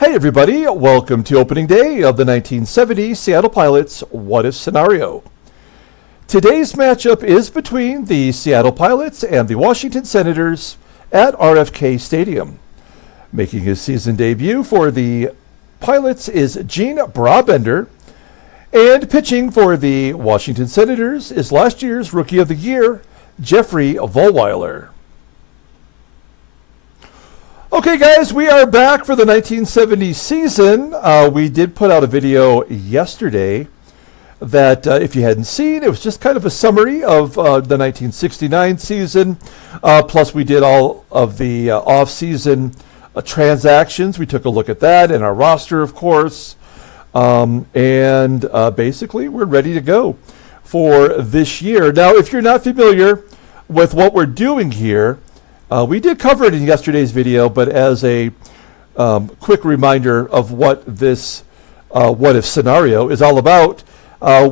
Hey everybody, welcome to opening day of the 1970 Seattle Pilots What If Scenario. Today's matchup is between the Seattle Pilots and the Washington Senators at RFK Stadium. Making his season debut for the Pilots is Gene Brabender, and pitching for the Washington Senators is last year's Rookie of the Year, Jeffrey Vollweiler. Okay guys, we are back for the 1970 season. We did put out a video yesterday that if you hadn't seen, it was just kind of a summary of the 1969 season. Plus we did all of the off-season transactions. We took a look at that and our roster, of course. Basically we're ready to go for this year. Now, if you're not familiar with what we're doing here, we did cover it in yesterday's video, but as a quick reminder of what this what if scenario is all about,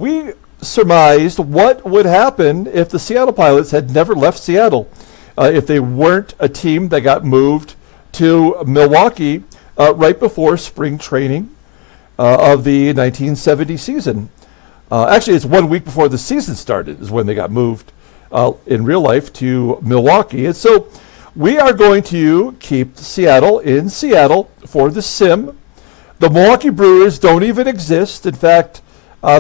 we surmised what would happen if the Seattle Pilots had never left Seattle, if they weren't a team that got moved to Milwaukee right before spring training of the 1970 season. Actually, it's 1 week before the season started is when they got moved in real life to Milwaukee. And so we are going to keep Seattle in Seattle for the sim. The Milwaukee Brewers don't even exist. In fact,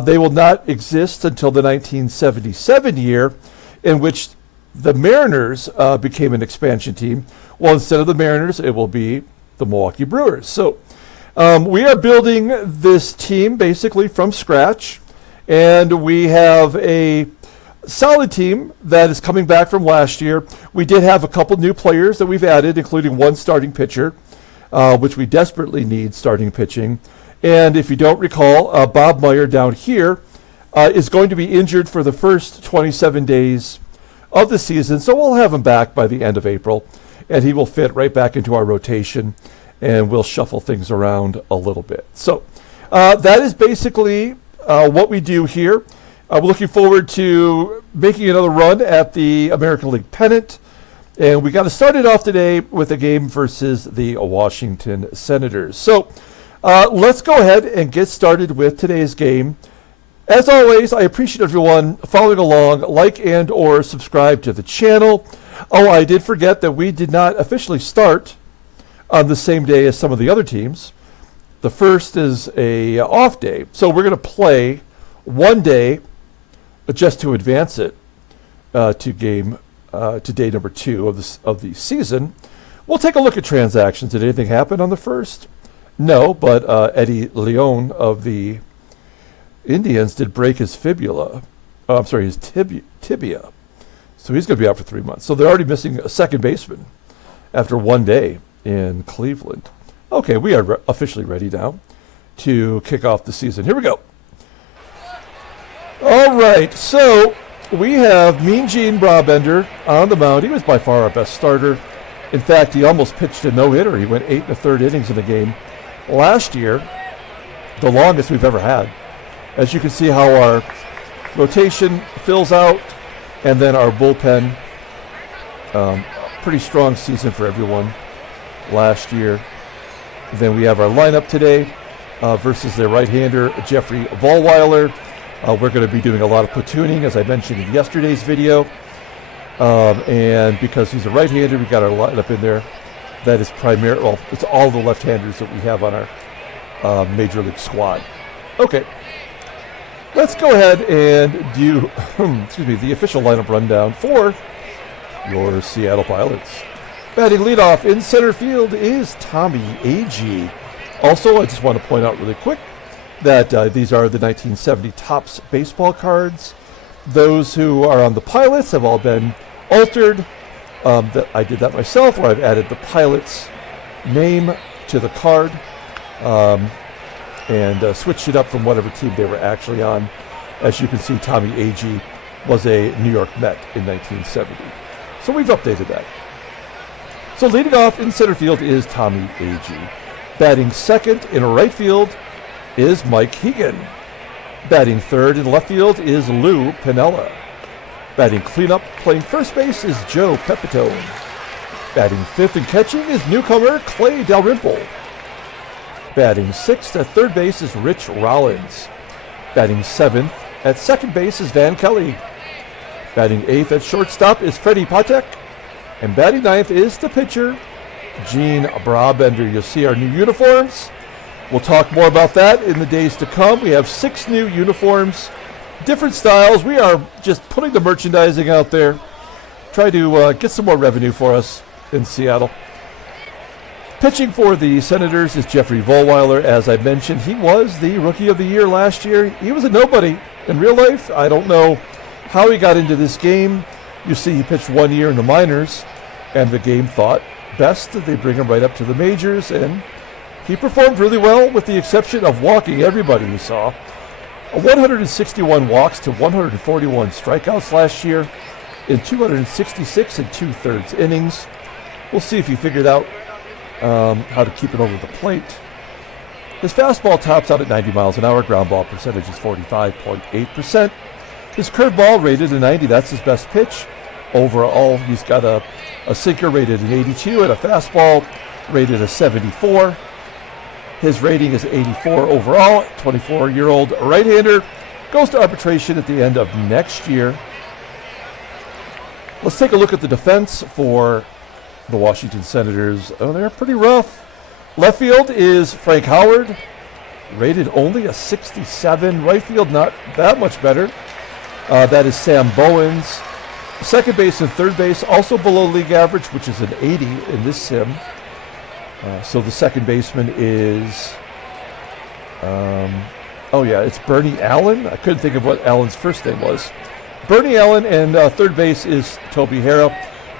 they will not exist until the 1977 year, in which the Mariners became an expansion team. Well, instead of the Mariners, it will be the Milwaukee Brewers. So we are building this team basically from scratch, and we have a solid team that is coming back from last year. We did have a couple new players that we've added, including one starting pitcher, which we desperately need starting pitching. And if you don't recall, Bob Meyer down here is going to be injured for the first 27 days of the season. So we'll have him back by the end of April, and he will fit right back into our rotation, and we'll shuffle things around a little bit. So that is basically what we do here. We're looking forward to making another run at the American League pennant. And we got to start it off today with a game versus the Washington Senators. So let's go ahead and get started with today's game. As always, I appreciate everyone following along. Like and or subscribe to the channel. Oh, I did forget that we did not officially start on the same day as some of the other teams. The first is a off day. So we're going to play one day just to advance it to day number 2 of the season. We'll take a look at transactions. Did anything happen on the first? No, but Eddie Leon of the Indians did break his fibula. His tibia. So he's going to be out for 3 months. So they're already missing a second baseman after one day in Cleveland. Okay, we are officially ready now to kick off the season. Here we go. All right, so we have Mean Gene Brabender on the mound. He was by far our best starter. In fact, he almost pitched a no-hitter. He went 8 1/3 innings in the game last year, the longest we've ever had. As you can see how our rotation fills out, and then our bullpen, pretty strong season for everyone last year. Then we have our lineup today versus their right-hander, Jeffrey Vollweiler. We're going to be doing a lot of platooning, as I mentioned in yesterday's video. And because he's a right-hander, we got our lineup in there. That is primarily, well, it's all the left-handers that we have on our Major League squad. Okay. Let's go ahead and do, the official lineup rundown for your Seattle Pilots. Batting leadoff in center field is Tommie, AGEE. Also, I just want to point out really quick that these are the 1970 Topps baseball cards. Those who are on the Pilots have all been altered. I did that myself, where I've added the Pilots name to the card and switched it up from whatever team they were actually on. As you can see, Tommie, AGEE was a New York Met in 1970. So we've updated that. So leading off in center field is Tommie, AGEE. Batting second in right field is Mike HEGAN. Batting third in left field is Lou Piniella. Batting cleanup, playing first base is Joe Pepitone. Batting fifth and catching is newcomer Clay DALRYMPLE. Batting 6th at third base is Rich Rollins. Batting 7th at second base is Van Kelly. Batting 8th at shortstop is Freddie PATEK. And batting 9th is the pitcher, Gene Brabender. You'll see our new uniforms. We'll talk more about that in the days to come. We have 6 new uniforms, different styles. We are just putting the merchandising out there. Try to get some more revenue for us in Seattle. Pitching for the Senators is Jeffrey Vollweiler. As I mentioned, he was the Rookie of the Year last year. He was a nobody in real life. I don't know how he got into this game. You see, he pitched 1 year in the minors, and the game thought best that they bring him right up to the majors, and he performed really well with the exception of walking everybody he saw. 161 walks to 141 strikeouts last year in 266 and 2/3 innings. We'll see if he figured out how to keep it over the plate. His fastball tops out at 90 miles an hour. Ground ball percentage is 45.8%. His curveball rated a 90. That's his best pitch. Overall, he's got a sinker rated an 82 and a fastball rated a 74. His rating is 84 overall. 24-year-old right-hander goes to arbitration at the end of next year. Let's take a look at the defense for the Washington Senators. Oh, they're pretty rough. Left field is Frank Howard, rated only a 67. Right field, not that much better. That is Sam Bowens. Second base and third base, also below league average, which is an 80 in this sim. So the second baseman is, it's Bernie Allen. I couldn't think of what Allen's first name was. Bernie Allen, and third base is Toby HARRAH.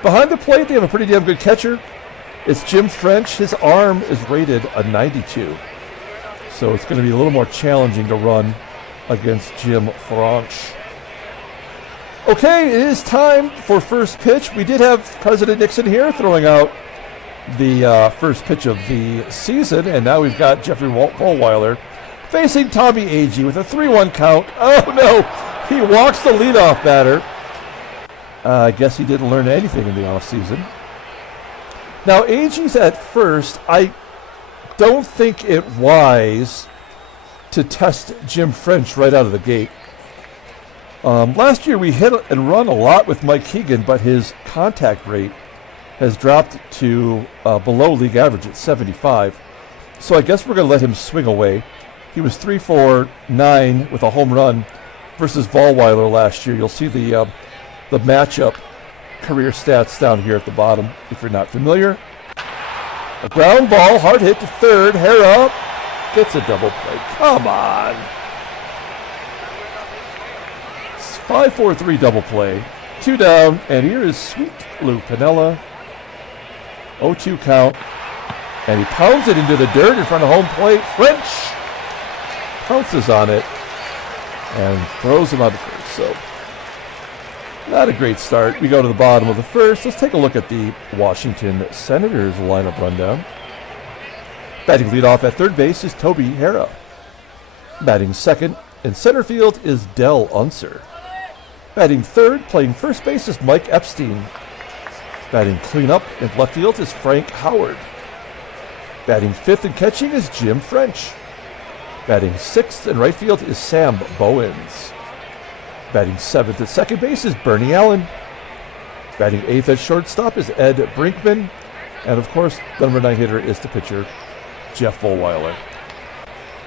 Behind the plate, they have a pretty damn good catcher. It's Jim French. His arm is rated a 92. So it's going to be a little more challenging to run against Jim French. Okay, it is time for first pitch. We did have President Nixon here throwing out the first pitch of the season, and now we've got Jeffrey Vollweiler facing Tommie AGEE with a 3-1 count. Oh no, he walks the leadoff batter. I guess he didn't learn anything in the offseason. Now, AGEE's at first. I don't think it wise to test Jim French right out of the gate. Last year, we hit and run a lot with Mike HEGAN, but his contact rate has dropped to below league average at 75. So I guess we're going to let him swing away. He was 3 for 9 with a home run versus Vollweiler last year. You'll see the matchup career stats down here at the bottom if you're not familiar. A ground ball, hard hit to third. HARRAH gets a double play. Come on. 5-4-3 double play. 2 down, and here is Sweet Lou Piniella. 0-2 count. And he pounds it into the dirt in front of home plate. French pounces on it and throws him out of first. So, not a great start. We go to the bottom of the first. Let's take a look at the Washington Senators lineup rundown. Batting leadoff at third base is Toby HARRAH. Batting second in center field is UNSER. Batting third, playing first base is Mike EPSTEIN. Batting cleanup in left field is Frank Howard. Batting fifth and catching is Jim French. Batting sixth in right field is Sam Bowens. Batting seventh at second base is Bernie Allen. Batting eighth at shortstop is Ed BRINKMAN. And of course, the number 9 hitter is the pitcher, Jeff Vollweiler.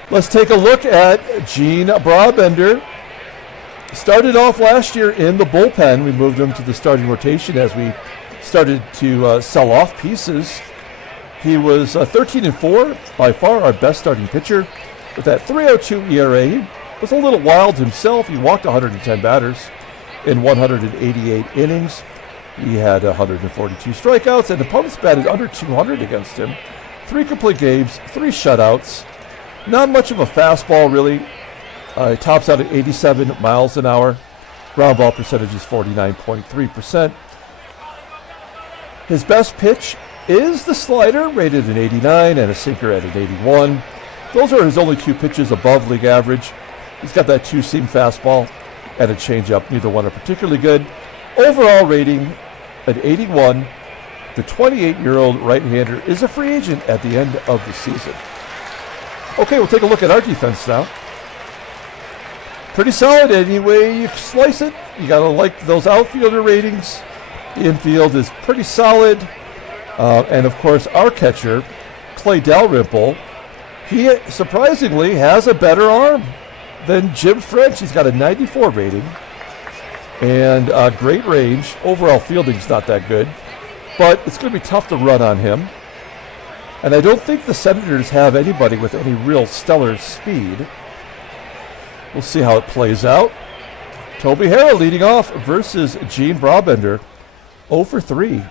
Let's take a look at Gene Brabender. Started off last year in the bullpen. We moved him to the starting rotation as we started to sell off pieces. He was 13-4, by far our best starting pitcher. With that 3.02 ERA, he was a little wild himself. He walked 110 batters in 188 innings. He had 142 strikeouts, and opponents batted under 200 against him. 3 complete games, 3 shutouts. Not much of a fastball, really. He tops out at 87 miles an hour. Ground ball percentage is 49.3%. His best pitch is the slider, rated an 89, and a sinker at an 81. Those are his only 2 pitches above league average. He's got that 2-seam fastball and a changeup. Neither one are particularly good. Overall rating at 81. The 28-year-old right-hander is a free agent at the end of the season. Okay, we'll take a look at our defense now. Pretty solid any way you slice it. You got to like those outfielder ratings. The infield is pretty solid. And, of course, our catcher, Clay Dalrymple, he surprisingly has a better arm than Jim French. He's got a 94 rating and great range. Overall fielding's not that good, but it's going to be tough to run on him. And I don't think the Senators have anybody with any real stellar speed. We'll see how it plays out. Toby Harrah leading off versus Gene Brabender. 0 for 3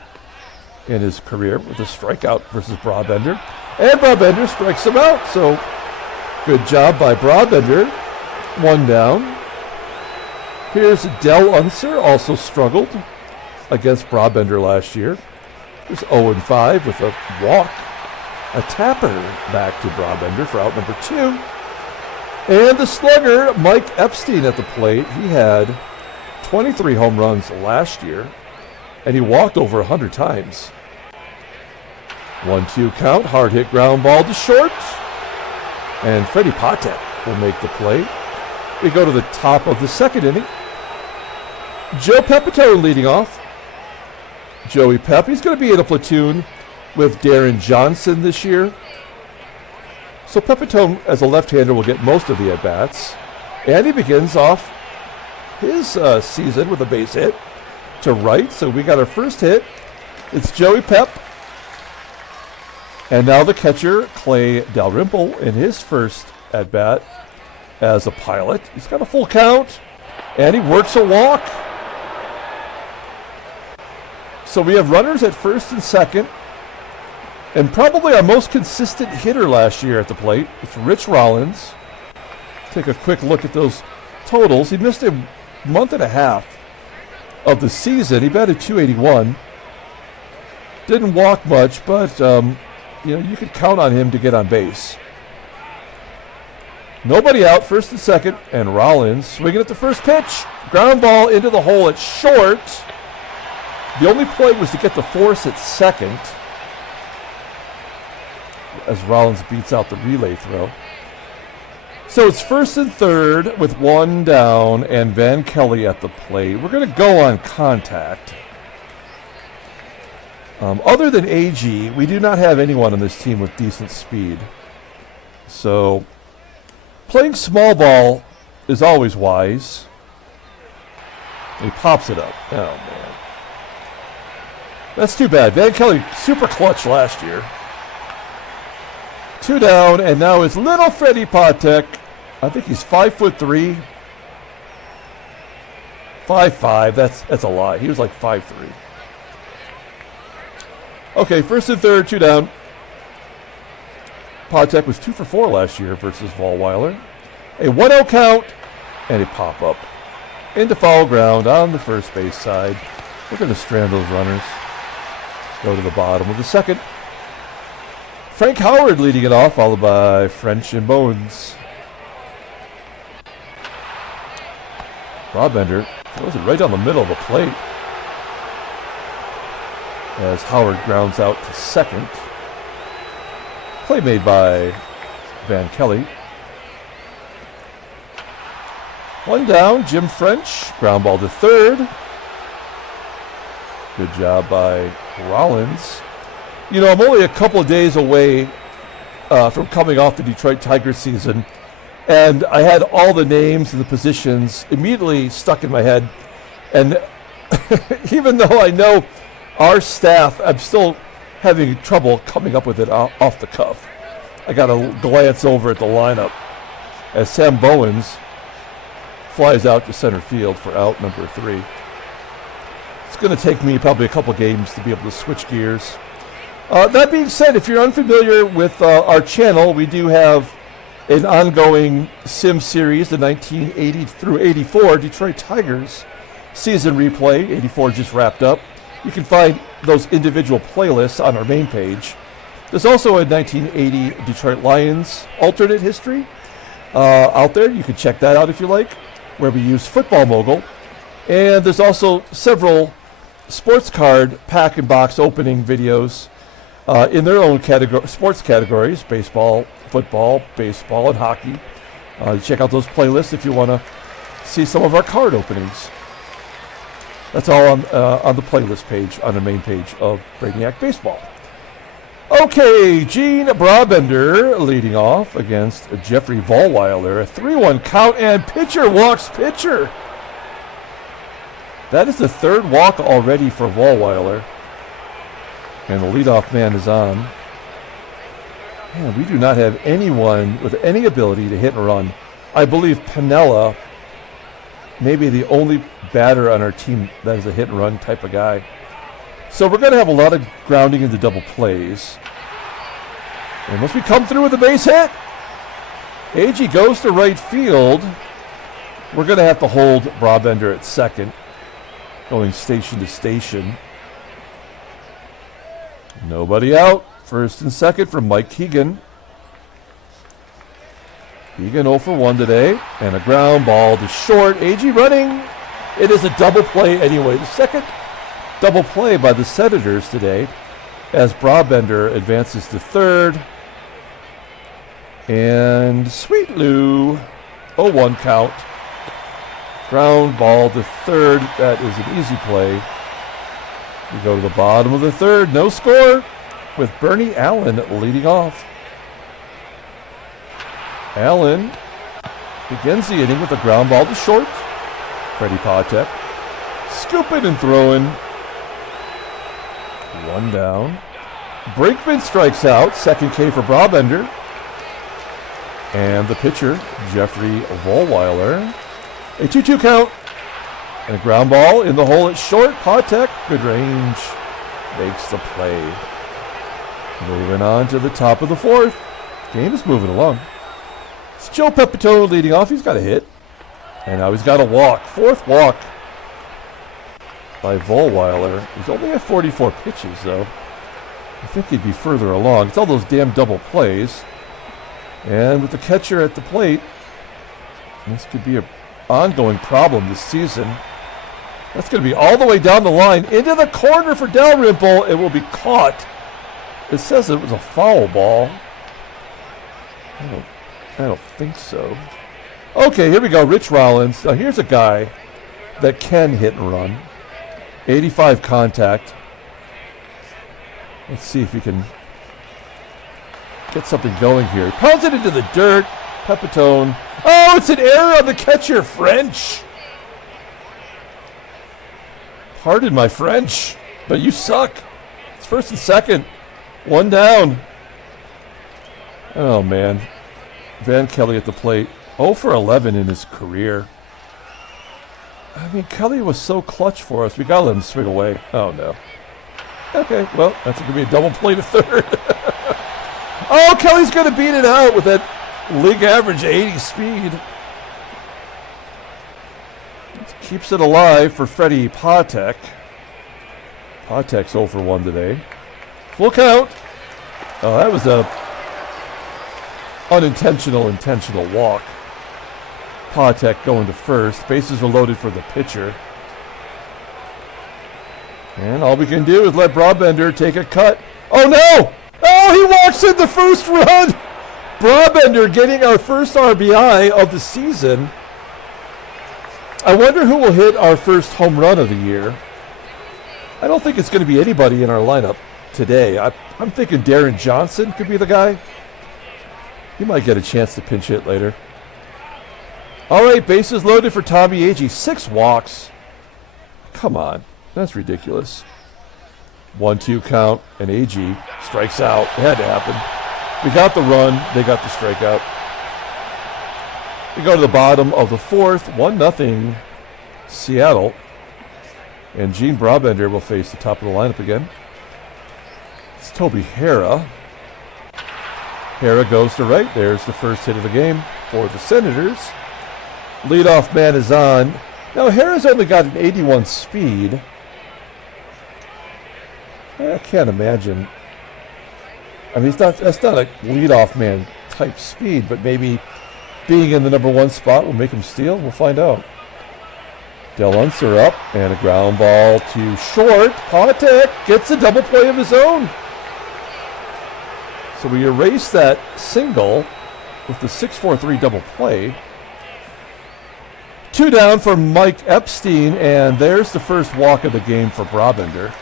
in his career with a strikeout versus Brabender. And Brabender strikes him out. So good job by Brabender. 1 down. Here's Del Unser, also struggled against Brabender last year. He's 0 and 5 with a walk. A tapper back to Brabender for out number 2. And the slugger, Mike Epstein at the plate. He had 23 home runs last year, and he walked over 100 times. 1-2 count, hard hit ground ball to short. And Freddie PATEK will make the play. We go to the top of the second inning. Joe Pepitone leading off. Joey Pep, he's going to be in a platoon with Darren Johnson this year. So Pepitone, as a left-hander, will get most of the at-bats. And he begins off his season with a base hit to right. So we got our first hit. It's Joey Pep. And now the catcher, Clay Dalrymple, in his first at-bat as a pilot. He's got a full count, and he works a walk. So we have runners at first and second. And probably our most consistent hitter last year at the plate, it's Rich Rollins. Take a quick look at those totals. He missed a month and a half of the season. He batted .281. Didn't walk much, but you could count on him to get on base. Nobody out, first and second, and Rollins swinging at the first pitch. Ground ball into the hole at short. The only play was to get the force at second, as Rollins beats out the relay throw. So it's first and third with 1 down and Van Kelly at the plate. We're going to go on contact. Other than AGEE, we do not have anyone on this team with decent speed. So playing small ball is always wise. He pops it up. Oh, man. That's too bad. Van Kelly, super clutch last year. 2 down, and now it's little Freddie PATEK. I think he's 5'3". 5'5". That's a lie. He was like 5'3". Okay, first and third, 2 down. PATEK was 2 for 4 last year versus Vollweiler. A 1-0 count, and a pop-up into foul ground on the first base side. We're going to strand those runners. Go to the bottom of the second. Frank Howard leading it off, followed by French and Bowens. Brabender throws it right down the middle of the plate as Howard grounds out to second. Play made by Van Kelly. 1 down, Jim French. Ground ball to third. Good job by Rollins. You know, I'm only a couple of days away from coming off the Detroit Tigers season, and I had all the names and the positions immediately stuck in my head. And even though I know our staff, I'm still having trouble coming up with it off the cuff. I got to glance over at the lineup as Sam Bowens flies out to center field for out number 3. It's going to take me probably a couple games to be able to switch gears. That being said, if you're unfamiliar with our channel, we do have an ongoing sim series, the 1980 through 84 Detroit Tigers season replay. 84 just wrapped up. You can find those individual playlists on our main page. There's also a 1980 Detroit Lions alternate history out there. You can check that out if you like, where we use Football Mogul. And there's also several sports card pack and box opening videos in their own sports categories: baseball, football, baseball, and hockey. Check out those playlists if you want to see some of our card openings. That's all on the playlist page, on the main page of Brainiac Baseball. Okay, Gene Brabender leading off against Jeffrey Vollweiler. A 3-1 count, and pitcher walks pitcher. That is the third walk already for Vollweiler. And the leadoff man is on. Man, we do not have anyone with any ability to hit and run. I believe PINIELLA may be the only batter on our team that is a hit and run type of guy. So we're going to have a lot of grounding into double plays. And once we come through with a base hit, AGEE goes to right field. We're going to have to hold Brabender at second, going station to station. Nobody out. First and second from Mike HEGAN. HEGAN 0 for 1 today, and a ground ball to short. AGEE running. It is a double play anyway. The second double play by the Senators today as Brabender advances to third. And Sweet Lou, 0-1 count. Ground ball to third. That is an easy play. We go to the bottom of the third. No score with Bernie Allen leading off. Allen begins the inning with a ground ball to short. Freddie PATEK scooping and throwing. One down. Brinkman strikes out. Second K for Brabender. And the pitcher, Jeffrey Vollweiler. A 2-2 count. And a ground ball in the hole at short. PATEK, good range, makes the play. Moving on to the top of the fourth. Game is moving along. It's Joe PEPITONE leading off. He's got a hit. And now he's got a walk. Fourth walk by Vollweiler. He's only at 44 pitches, though. I think he'd be further along. It's all those damn double plays. And with the catcher at the plate, this could be an ongoing problem this season. That's going to be all the way down the line into the corner for Dalrymple. It will be caught. It says it was a foul ball. I don't think so. Okay, here we go. Rich Rollins. Now here's a guy that can hit and run. 85 contact. Let's see if he can get something going here. He pounds it into the dirt. PEPITONE. Oh, it's an error on the catcher. French. Pardon my French, but you suck. It's first and second. One down. Oh, man. Van Kelly at the plate. 0 for 11 in his career. I mean, Kelly was so clutch for us. We got to let him swing away. Oh, no. Okay, well, that's going to be a double play to third. Oh, Kelly's going to beat it out with that league average 80 speed. Keeps it alive for Freddie PATEK. PATEK's 0 for 1 today. Full count. Oh, that was a intentional walk. PATEK going to first. Bases are loaded for the pitcher. And all we can do is let Brabender take a cut. Oh, no! Oh, he walks in the first run! Brabender getting our first RBI of the season. I wonder who will hit our first home run of the year. I don't think it's going to be anybody in our lineup today. I'm thinking Darren Johnson could be the guy. He might get a chance to pinch hit later. All right, bases loaded for Tommie AGEE. 6 walks. Come on. That's ridiculous. 1-2 count, and AGEE strikes out. It had to happen. We got the run. They got the strikeout. We go to the bottom of the fourth. 1-0 Seattle. And Gene Brabender will face the top of the lineup again. It's Toby HARRAH. HARRAH goes to right. There's the first hit of the game for the Senators. Leadoff man is on. Now, HARRAH's only got an 81 speed. I can't imagine. I mean, that's not a leadoff man type speed, but maybe being in the number 1 spot will make him steal. We'll find out. UNSER up, and a ground ball to short. PATEK gets a double play of his own. So we erase that single with the 6-4-3 double play. 2 down for Mike Epstein, and there's the first walk of the game for Brabender.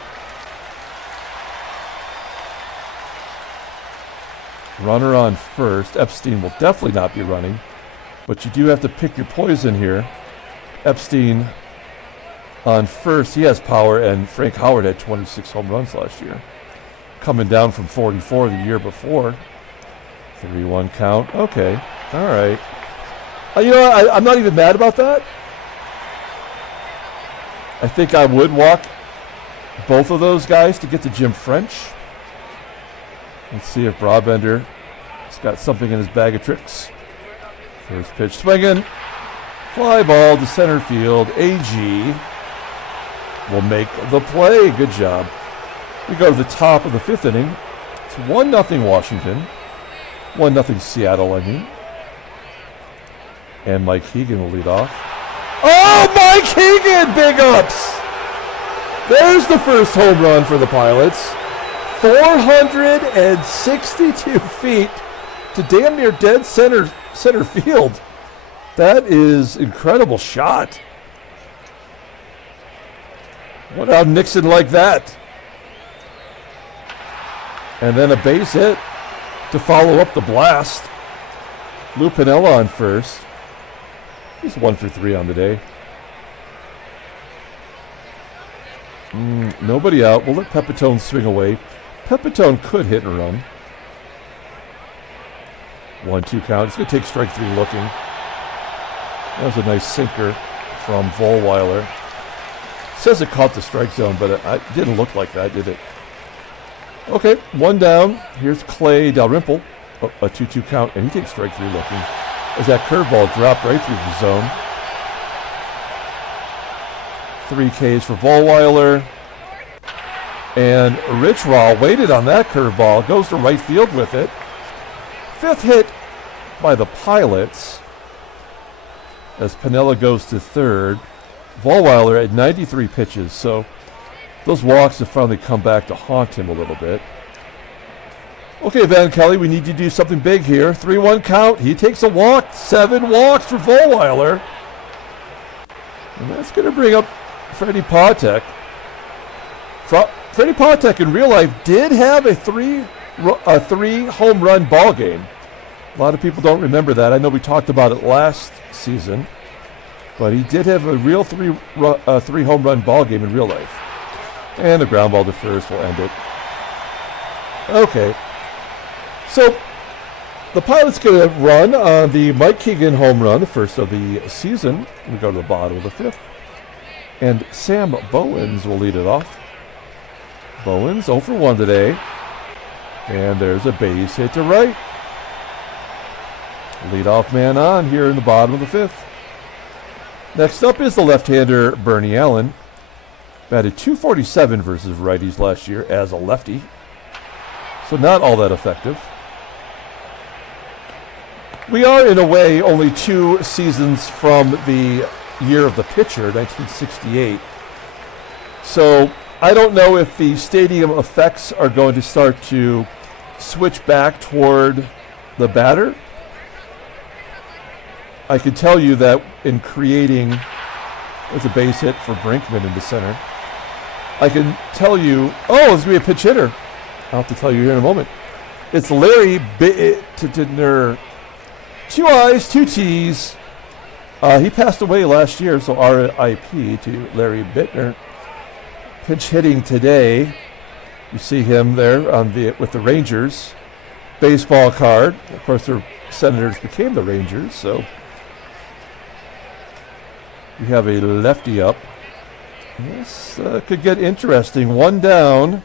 Runner on first. Epstein will definitely not be running, but you do have to pick your poison here. Epstein on first. He has power, and Frank Howard had 26 home runs last year, coming down from 44 the year before. 3-1 count. Okay. All right. You know what? I'm not even mad about that. I think I would walk both of those guys to get to Jim French. Let's see if Brabender has got something in his bag of tricks. First pitch swinging. Fly ball to center field. AGEE will make the play. Good job. We go to the top of the 5th inning. It's 1-0 Washington. 1-0 Seattle, I mean. And Mike HEGAN will lead off. Oh, Mike HEGAN! Big ups! There's the first home run for the Pilots. 462 feet to damn near dead center field. That is incredible shot. What out Nixon like that? And then a base hit to follow up the blast. Lou Piniella on first. He's 1 for 3 on the day. Nobody out. We'll let PEPITONE swing away. PEPITONE could hit and run. 1-2 count. He's going to take strike 3 looking. That was a nice sinker from Vollweiler. Says it caught the strike zone, but it didn't look like that, did it? Okay, 1 down. Here's Clay Dalrymple. Oh, a 2-2 count, and he takes strike 3 looking. As that curveball dropped right through the zone. 3 Ks for Vollweiler. And Richraw waited on that curveball. Goes to right field with it. 5th hit by the Pilots. As Piniella goes to 3rd. Vollweiler at 93 pitches. So those walks have finally come back to haunt him a little bit. Okay, Van Kelly, we need you to do something big here. 3-1 count. He takes a walk. 7 walks for Vollweiler. And that's going to bring up Freddie PATEK. Freddie PATEK in real life did have a 3 home run ball game. A lot of people don't remember that. I know we talked about it last season. But he did have a real 3 home run ball game in real life. And the ground ball to first will end it. Okay. So the Pilots get a run on the Mike HEGAN home run, the first of the season. We go to the bottom of the 5th. And Sam Bowens will lead it off. Bowens 0 for 1 today. And there's a base hit to right. Leadoff man on here in the bottom of the 5th. Next up is the left-hander Bernie Allen. Batted .247 versus righties last year as a lefty. So not all that effective. We are, in a way, only 2 seasons from the year of the pitcher, 1968. So I don't know if the stadium effects are going to start to switch back toward the batter. I can tell you that in creating, there's a base hit for Brinkman into center. I can tell you, oh, it's going to be a pitch hitter. I'll have to tell you here in a moment. It's Larry Bittner. 2 I's, 2 T's. He passed away last year, so R.I.P. to Larry Bittner. Pinch hitting today. You see him there on with the Rangers. Baseball card. Of course, the Senators became the Rangers, so we have a lefty up. This could get interesting. 1 down.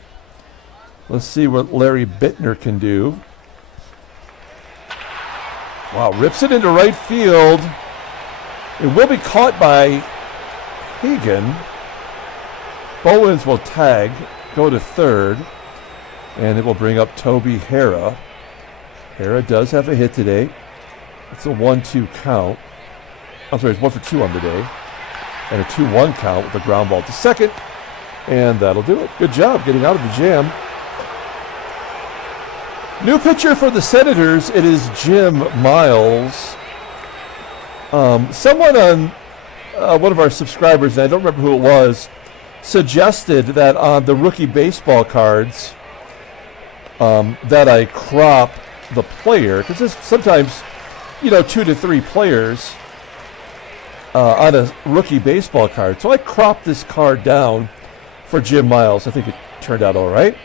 Let's see what Larry Bittner can do. Wow, rips it into right field. It will be caught by HEGAN. Bowens will tag, go to 3rd, and it will bring up Toby HARRAH. HARRAH does have a hit today. It's a 1-2 count. I'm sorry, it's 1 for 2 on the day. And a 2-1 count with a ground ball to 2nd. And that'll do it. Good job getting out of the jam. New pitcher for the Senators. It is Jim Miles. Someone on one of our subscribers, and I don't remember who it was, suggested that on the rookie baseball cards that I crop the player, because there's sometimes, 2 to 3 players on a rookie baseball card. So I cropped this card down for Jim Miles. I think it turned out all right.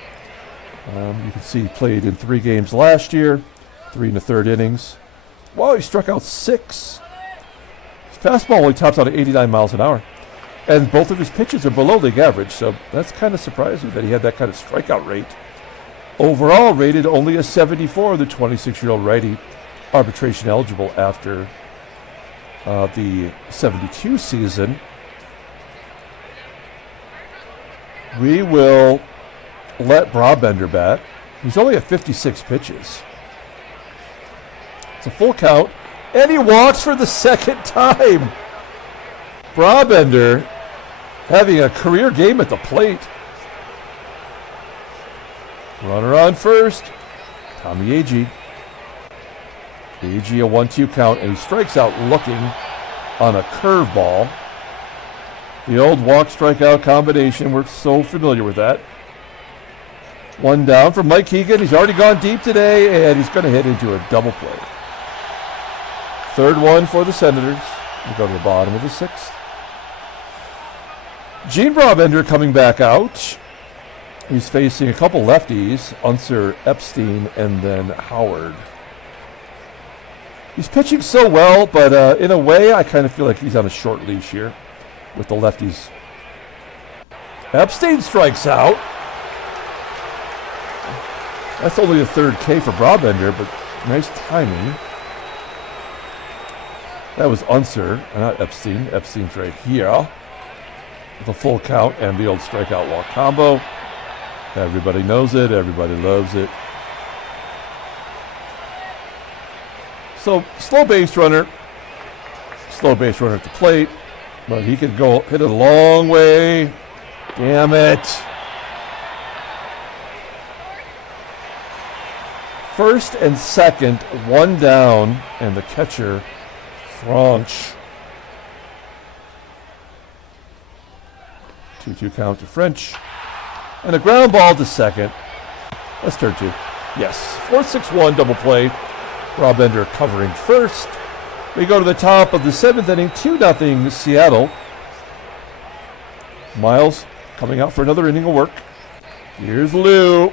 You can see he played in 3 games last year, 3 1/3 innings. Wow, he struck out 6. His fastball only tops out at 89 miles an hour. And both of his pitches are below league average, so that's kind of surprising that he had that kind of strikeout rate. Overall, rated only a 74, the 26-year-old righty, arbitration eligible after the 72 season. We will let Brabender bat. He's only at 56 pitches. It's a full count, and he walks for the second time. Brabender having a career game at the plate. Runner on first. Tommie AGEE. AGEE a 1-2 count, and he strikes out looking on a curveball. The old walk-strikeout combination. We're so familiar with that. 1 down for Mike HEGAN. He's already gone deep today, and he's going to hit into a double play. 3rd one for the Senators. We go to the bottom of the 6th. Gene Brabender coming back out. He's facing a couple lefties, UNSER, EPSTEIN, and then Howard. He's pitching so well, but in a way, I kind of feel like he's on a short leash here with the lefties. EPSTEIN strikes out. That's only the 3rd K for Brabender, but nice timing. That was UNSER, not EPSTEIN. EPSTEIN's right here. With a full count and the old strikeout walk combo. Everybody knows it. Everybody loves it. So, slow base runner. Slow base runner at the plate. But he could go hit it a long way. Damn it. First and second, 1 down, and the catcher, Franch. 2-2 count to French. And a ground ball to second. That's turn 2. Yes. 4-6-1 double play. Brabender covering first. We go to the top of the 7th inning. 2-0 Seattle. Miles coming out for another inning of work. Here's Lou.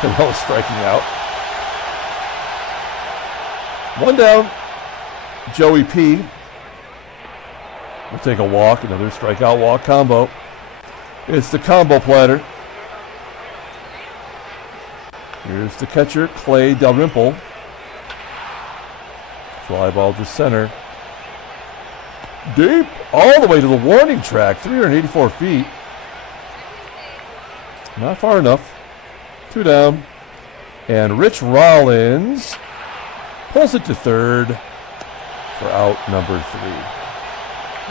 Pinniella's striking out. 1 down. Joey P. We'll take a walk, another strikeout walk combo. It's the combo platter. Here's the catcher, Clay DALRYMPLE. Fly ball to center. Deep, all the way to the warning track, 384 feet. Not far enough. 2 down. And Rich Rollins pulls it to 3rd for out number 3.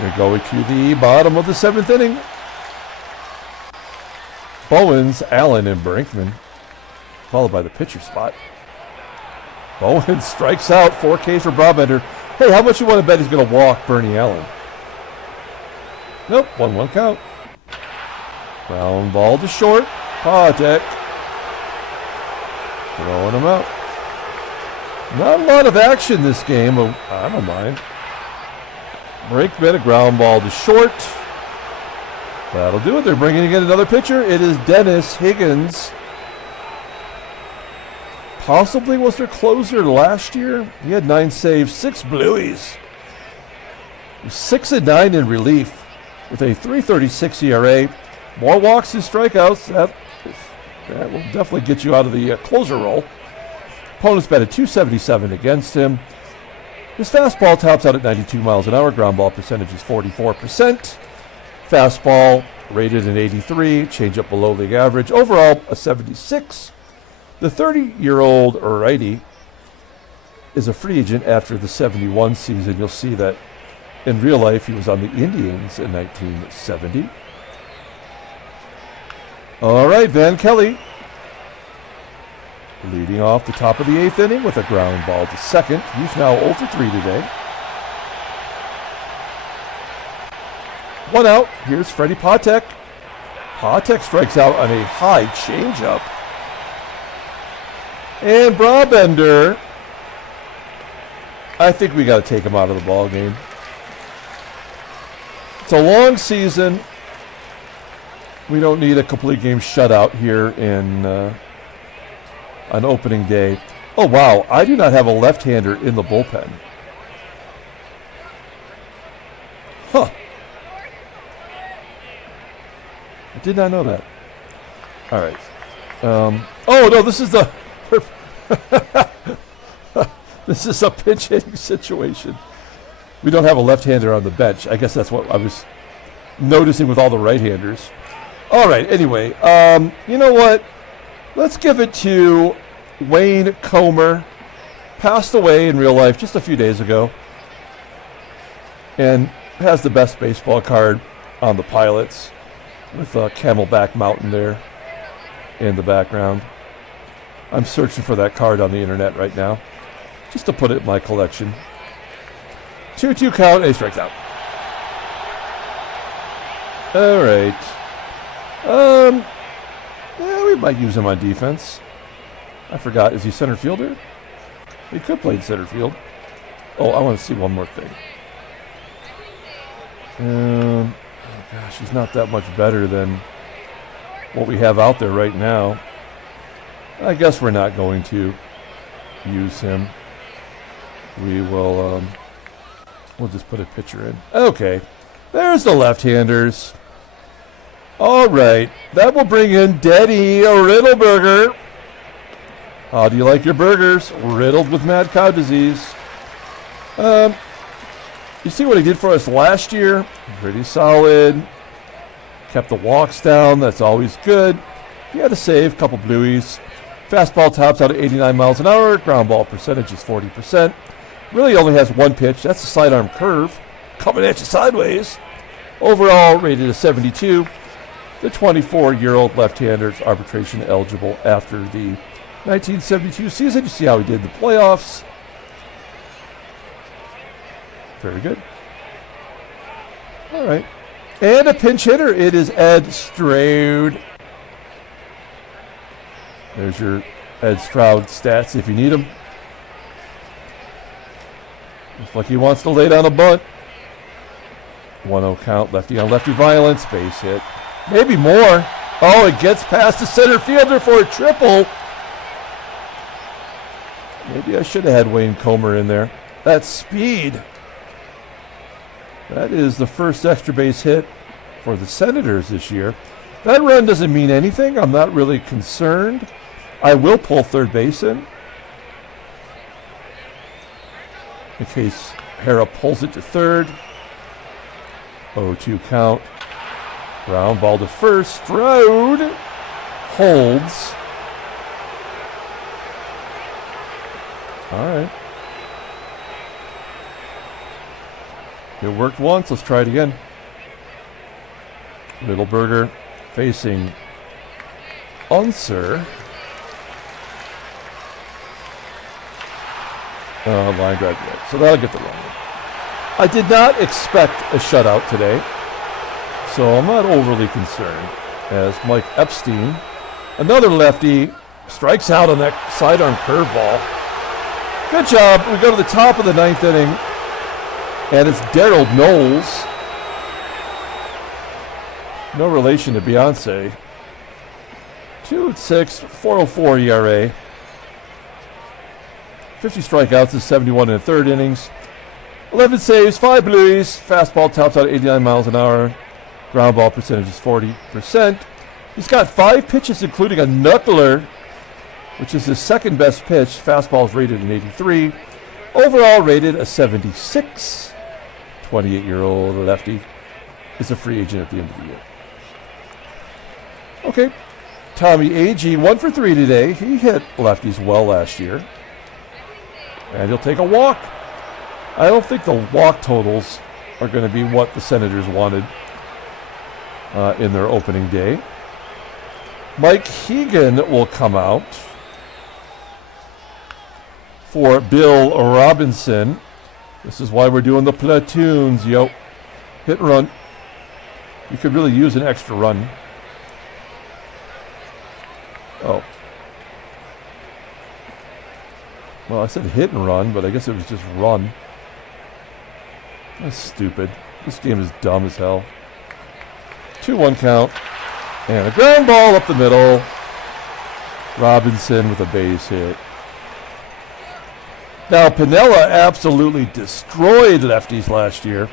We're going to the bottom of the 7th inning. Bowens, Allen, and Brinkman, followed by the pitcher spot. Bowens strikes out, 4 Ks for Brabender. Hey, how much you want to bet he's going to walk Bernie Allen? Nope, 1-1 count. Ground ball to short. PATEK. Throwing him out. Not a lot of action this game, but I don't mind. Brinkman, a ground ball to short. That'll do it. They're bringing in another pitcher. It is Dennis Higgins. Possibly was their closer last year. He had 9 saves, 6 blueies. 6-9 in relief with a 3.36 ERA. More walks and strikeouts. That will definitely get you out of the closer role. Opponents batted .277 against him. His fastball tops out at 92 miles an hour. Ground ball percentage is 44%. Fastball rated an 83. Changeup below league average. Overall, a 76. The 30-year-old righty is a free agent after the 71 season. You'll see that in real life he was on the Indians in 1970. All right, Van Kelly. leading off the top of the 8th inning with a ground ball to second. He's now 0 for 3 today. 1 out. Here's Freddie PATEK. PATEK strikes out on a high changeup. And Brabender, I think we got to take him out of the ball game. It's a long season. We don't need a complete game shutout here in on opening day. Oh, wow. I do not have a left-hander in the bullpen. Huh. I did not know that. All right. Oh, no, this is the... this is a pinch hitting situation. We don't have a left-hander on the bench. I guess that's what I was noticing with all the right-handers. All right, anyway, you know what? Let's give it to Wayne Comer. Passed away in real life just a few days ago. And has the best baseball card on the Pilots with Camelback Mountain there in the background. I'm searching for that card on the internet right now just to put it in my collection. 2-2 count, and he strikes out. All right. Yeah, we might use him on defense. I forgot. Is he center fielder? He could play center field. Oh, I want to see one more thing. Oh gosh, he's not that much better than what we have out there right now. I guess we're not going to use him. We will, we'll just put a pitcher in. Okay, there's the left-handers. All right, that will bring in Daddy Riddleberger. How do you like your burgers? Riddled with mad cow disease. You see what he did for us last year? Pretty solid. Kept the walks down. That's always good. He had a save, couple blueies. Fastball tops out at 89 miles an hour. Ground ball percentage is 40%. Really only has one pitch. That's a sidearm curve coming at you sideways. Overall rated a 72. The 24-year-old left-hander is arbitration eligible after the 1972 season. You see how he did in the playoffs. Very good. All right. And a pinch hitter. It is Ed Stroud. There's your Ed Stroud stats if you need them. Looks like he wants to lay down a bunt. 1-0 count. Lefty on lefty violence. Base hit. Maybe more. Oh, it gets past the center fielder for a triple. Maybe I should have had Wayne Comer in there. That's speed. That is the first extra base hit for the Senators this year. That run doesn't mean anything. I'm not really concerned. I will pull third base in case HARRAH pulls it to third. 0-2 count. Ground ball to first. Stroud holds. All right. It worked once. Let's try it again. Riddleberger facing UNSER. Line drive. So that'll get the run. I did not expect a shutout today, so I'm not overly concerned. As Mike EPSTEIN, another lefty, strikes out on that sidearm curveball. Good job. We go to the top of the 9th inning, and it's Daryl Knowles. No relation to Beyonce. 2.6, 4.04 ERA. 50 strikeouts in 71 in the third innings. 11 saves, 5 blueies. Fastball tops out at 89 miles an hour. Ground ball percentage is 40%. He's got 5 pitches, including a knuckler, which is his second best pitch. Fastball is rated an 83. Overall rated a 76. 28-year-old lefty is a free agent at the end of the year. Okay. Tommie AGEE, 1 for 3 today. He hit lefties well last year. And he'll take a walk. I don't think the walk totals are going to be what the Senators wanted in their opening day. Mike HEGAN will come out. for Bill Robinson. This is why we're doing the platoons, yo. Hit and run. You could really use an extra run. Oh. Well, I said hit and run, but I guess it was just run. That's stupid. This game is dumb as hell. 2-1 count. And a ground ball up the middle. Robinson with a base hit. Now, Pinella absolutely destroyed lefties last year.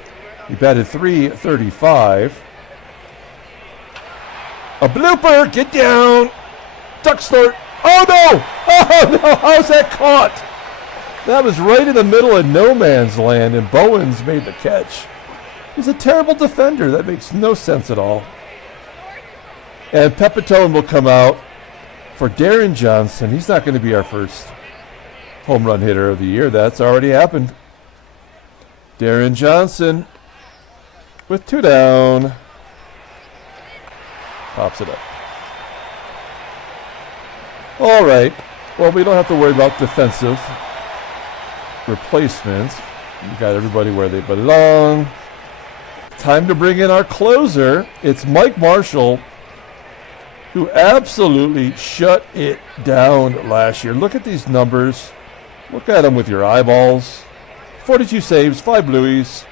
He batted .335. A blooper! Get down! Duck start! Oh no! Oh no! How's that caught? That was right in the middle of no man's land, and Bowens made the catch. He's a terrible defender. That makes no sense at all. And PEPITONE will come out for Darren Johnson. He's not going to be our first home run hitter of the year. That's already happened. Darren Johnson with 2 down. Pops it up. All right. Well, we don't have to worry about defensive replacements. We got everybody where they belong. Time to bring in our closer. It's Mike Marshall, who absolutely shut it down last year. Look at these numbers. Look at them with your eyeballs. 42 saves, 5 blueies.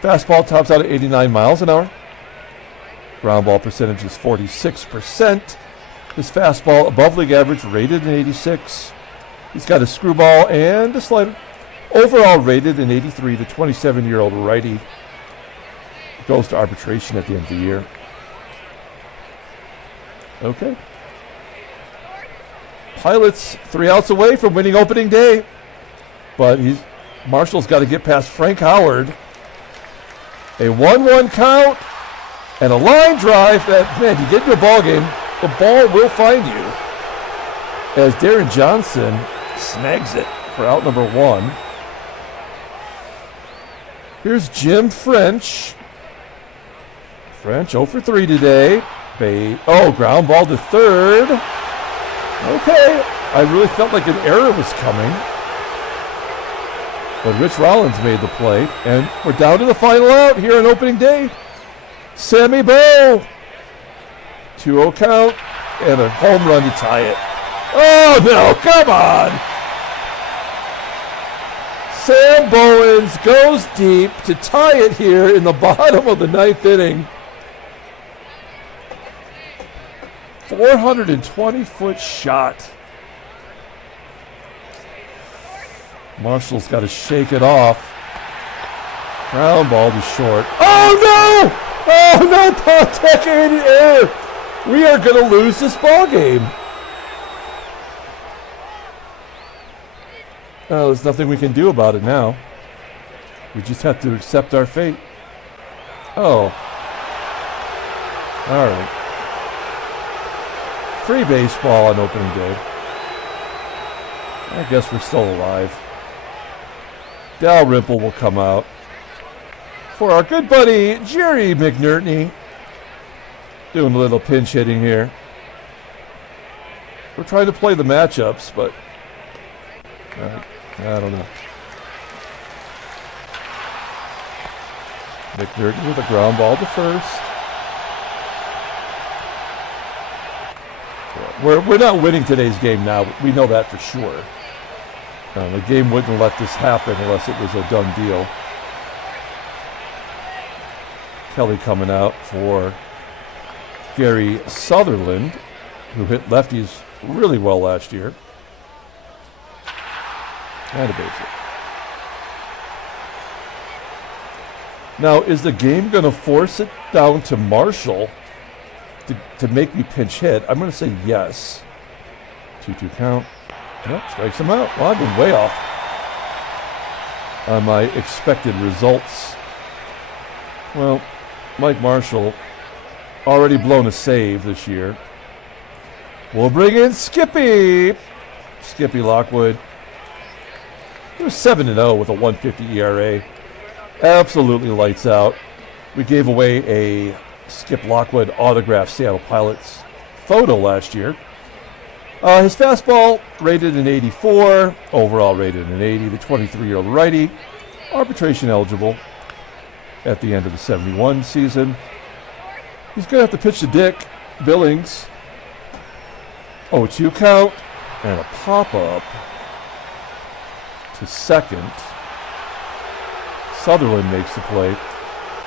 Fastball tops out at 89 miles an hour. Ground ball percentage is 46%. His fastball above league average, rated in 86. He's got a screwball and a slider. Overall rated in 83. The 27-year-old righty goes to arbitration at the end of the year. Okay. Pilots 3 outs away from winning opening day. But Marshall's got to get past Frank Howard. A 1-1 count and a line drive that, man, you get into a ball game, the ball will find you. As Darren Johnson snags it for out number 1. Here's Jim French. French 0 for 3 today. Ground ball to third. Okay, I really felt like an error was coming. But Rich Rollins made the play, and we're down to the final out here on opening day. Sammy Bow. 2-0 count, and a home run to tie it. Oh no, come on! Sam Bowens goes deep to tie it here in the bottom of the 9th inning. 420-foot shot. Marshall's got to shake it off. Ground ball to short. Oh no! Oh no, PATEK in the air! We are going to lose this ball game. Well, there's nothing we can do about it now. We just have to accept our fate. Oh. All right. Free baseball on opening day. I guess we're still alive. Dalrymple will come out for our good buddy Jerry McNerney. Doing a little pinch hitting here. We're trying to play the matchups, but I don't know. McNerney with a ground ball to first. We're not winning today's game now. We know that for sure. The game wouldn't let this happen unless it was a done deal. Kelly coming out for Gary Sutherland, who hit lefties really well last year. And a base hit. Now, is the game going to force it down to Marshall to make me pinch hit? I'm going to say yes. 2-2 count. Nope, strikes him out. Well, I've been way off on my expected results. Well, Mike Marshall already blown a save this year. We'll bring in Skippy Lockwood. He was 7-0 with a 1.50 ERA. Absolutely lights out. We gave away a Skip Lockwood autographed Seattle Pilots photo last year. His fastball rated an 84, overall rated an 80. The 23-year-old righty, arbitration eligible at the end of the 71 season. He's going to have to pitch to Dick Billings. 0-2 count and a pop-up to second. Sutherland makes the play.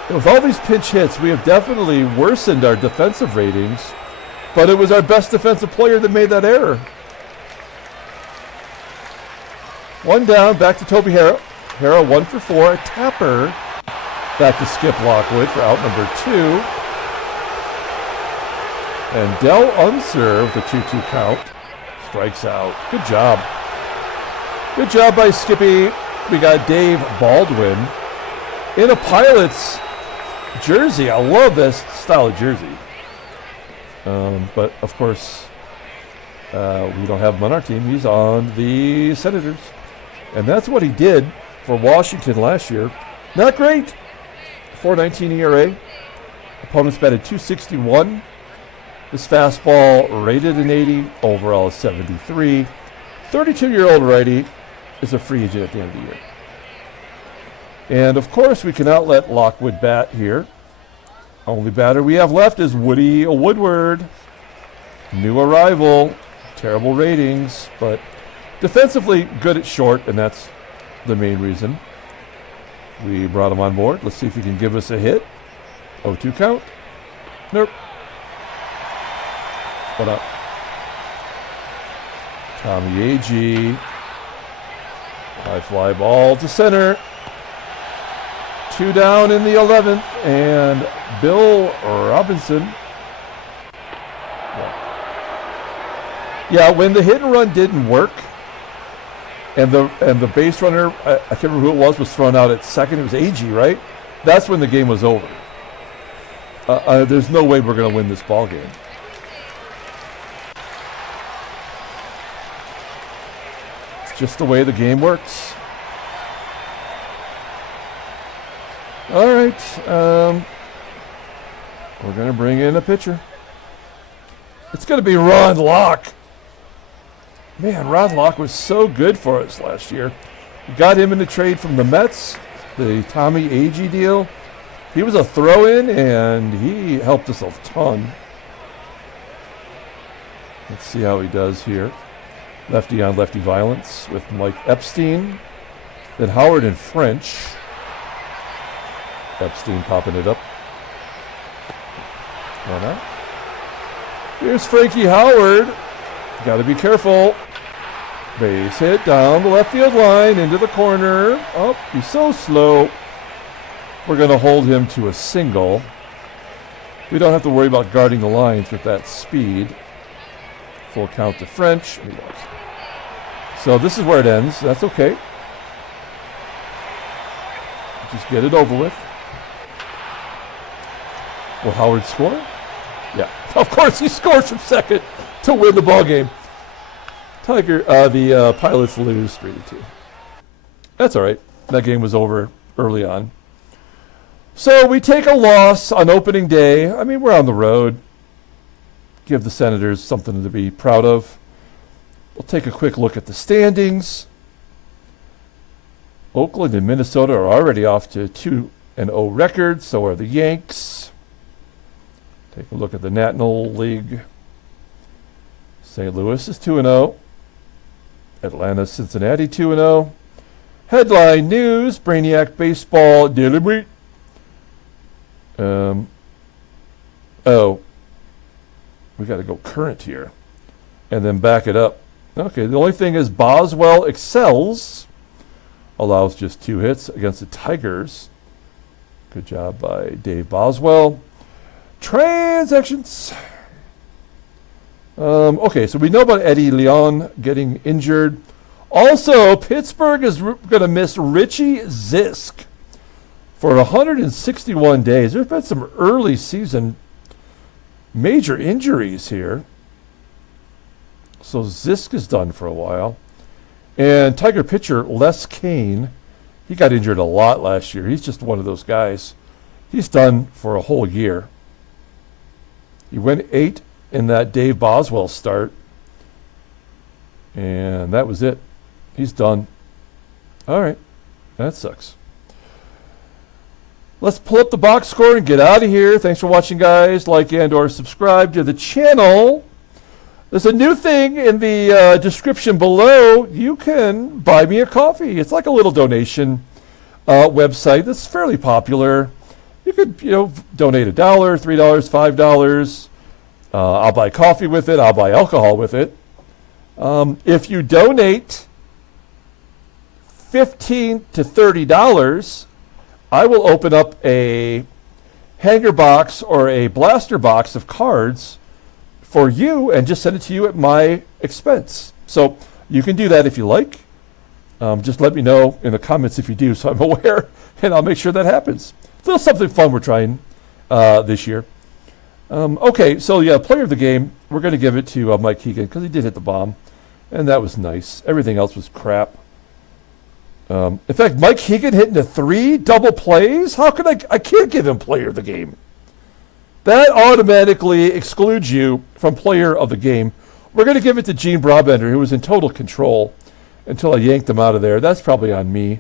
And with all these pinch hits, we have definitely worsened our defensive ratings, but it was our best defensive player that made that error. One down, back to Toby HARRAH. HARRAH 1 for 4, a tapper. Back to Skip Lockwood for out number 2. And UNSER with a 2-2 count. Strikes out. Good job. Good job by Skippy. We got Dave Baldwin in a Pilots jersey. I love this style of jersey. But, of course, we don't have him on our team. He's on the Senators. And that's what he did for Washington last year. Not great. 4.19 ERA. Opponents batted .261. His fastball rated an 80. Overall is 73. 32-year-old righty is a free agent at the end of the year. And, of course, we cannot let Lockwood bat here. Only batter we have left is Woody Woodward. New arrival. Terrible ratings, but defensively good at short, and that's the main reason we brought him on board. Let's see if he can give us a hit. 0-2 count. Nope. What up? Tommie AGEE. High fly ball to center. 2 down in the 11th, and Bill Robinson. Yeah, when the hit and run didn't work, and the base runner, I can't remember who it was thrown out at second. It was AGEE, right? That's when the game was over. There's no way we're going to win this ball game. It's just the way the game works. All right, we're going to bring in a pitcher. It's going to be Ron Locke. Man, Ron Locke was so good for us last year. We got him in the trade from the Mets, the Tommie AGEE deal. He was a throw-in, and he helped us a ton. Let's see how he does here. Lefty on lefty violence with Mike Epstein. Then Howard and French. Epstein popping it up. Why not? Here's Frankie Howard. Got to be careful. Base hit down the left field line into the corner. Oh, he's so slow. We're going to hold him to a single. We don't have to worry about guarding the lines with that speed. Full count to French. So this is where it ends. That's okay. Just get it over with. Will Howard score? Yeah, of course he scores from second to win the ball game. The Pilots lose 3-2. That's all right. That game was over early on. So we take a loss on opening day. I mean, we're on the road. Give the Senators something to be proud of. We'll take a quick look at the standings. Oakland and Minnesota are already off to 2-0 records. So are the Yanks. Take a look at the National League. St. Louis is 2-0. Atlanta, Cincinnati 2-0. Headline news: Brainiac baseball delivery. We got to go current here, and then back it up. Okay, the only thing is Boswell excels. Allows just 2 hits against the Tigers. Good job by Dave Boswell. Transactions. Okay, so we know about Eddie Leon getting injured. Also, Pittsburgh is going to miss Richie Zisk for 161 days. There's been some early season major injuries here. So Zisk is done for a while. And Tiger pitcher Les Kane, he got injured a lot last year. He's just one of those guys. He's done for a whole year. He went 8 in that Dave Boswell start. And that was it. He's done. All right. That sucks. Let's pull up the box score and get out of here. Thanks for watching, guys. Like and or subscribe to the channel. There's a new thing in the description below. You can buy me a coffee. It's like a little donation website that's fairly popular. You could, donate $1, $3, $5. I'll buy coffee with it. I'll buy alcohol with it. If you donate $15 to $30, I will open up a hanger box or a blaster box of cards for you and just send it to you at my expense. So you can do that if you like. Just let me know in the comments if you do, so I'm aware, and I'll make sure that happens. A little something fun we're trying this year. Okay, so yeah, player of the game, we're going to give it to Mike HEGAN because he did hit the bomb, and that was nice. Everything else was crap. In fact, Mike HEGAN hitting a 3 double plays? How could I can't give him player of the game. That automatically excludes you from player of the game. We're going to give it to Gene Brabender, who was in total control until I yanked him out of there. That's probably on me,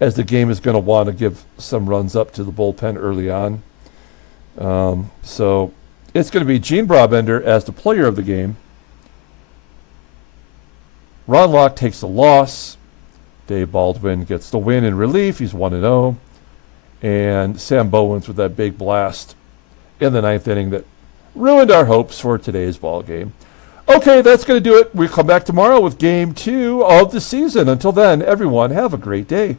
as the game is going to want to give some runs up to the bullpen early on. So it's going to be Gene Brabender as the player of the game. Ron Locke takes the loss. Dave Baldwin gets the win in relief. He's 1-0. And Sam Bowens with that big blast in the 9th inning that ruined our hopes for today's ball game. Okay, that's going to do it. We'll come back tomorrow with Game 2 of the season. Until then, everyone, have a great day.